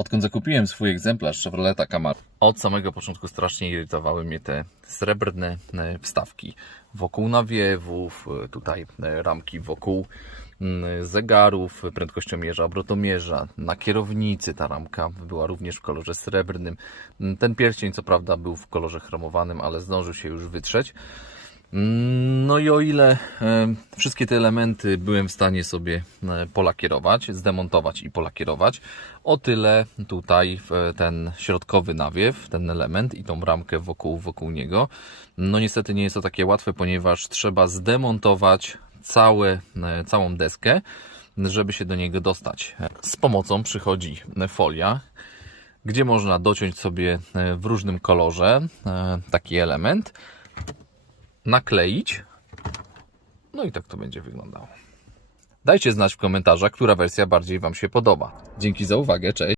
Odkąd zakupiłem swój egzemplarz Chevroleta Camaro, od samego początku strasznie irytowały mnie te srebrne e, wstawki wokół nawiewów, e, tutaj e, ramki wokół mm, zegarów, prędkościomierza, obrotomierza. Na kierownicy ta ramka była również w kolorze srebrnym. Mm, Ten pierścień co prawda był w kolorze chromowanym, ale zdążył się już wytrzeć. No i o ile e, wszystkie te elementy byłem w stanie sobie e, polakierować, zdemontować i polakierować, o tyle tutaj ten środkowy nawiew, ten element i tą ramkę wokół, wokół niego, no niestety nie jest to takie łatwe, ponieważ trzeba zdemontować całe, e, całą deskę, żeby się do niego dostać. Z pomocą przychodzi folia, gdzie można dociąć sobie w różnym kolorze taki element nakleić. No i tak to będzie wyglądało. Dajcie znać w komentarzach, która wersja bardziej Wam się podoba. Dzięki za uwagę, cześć.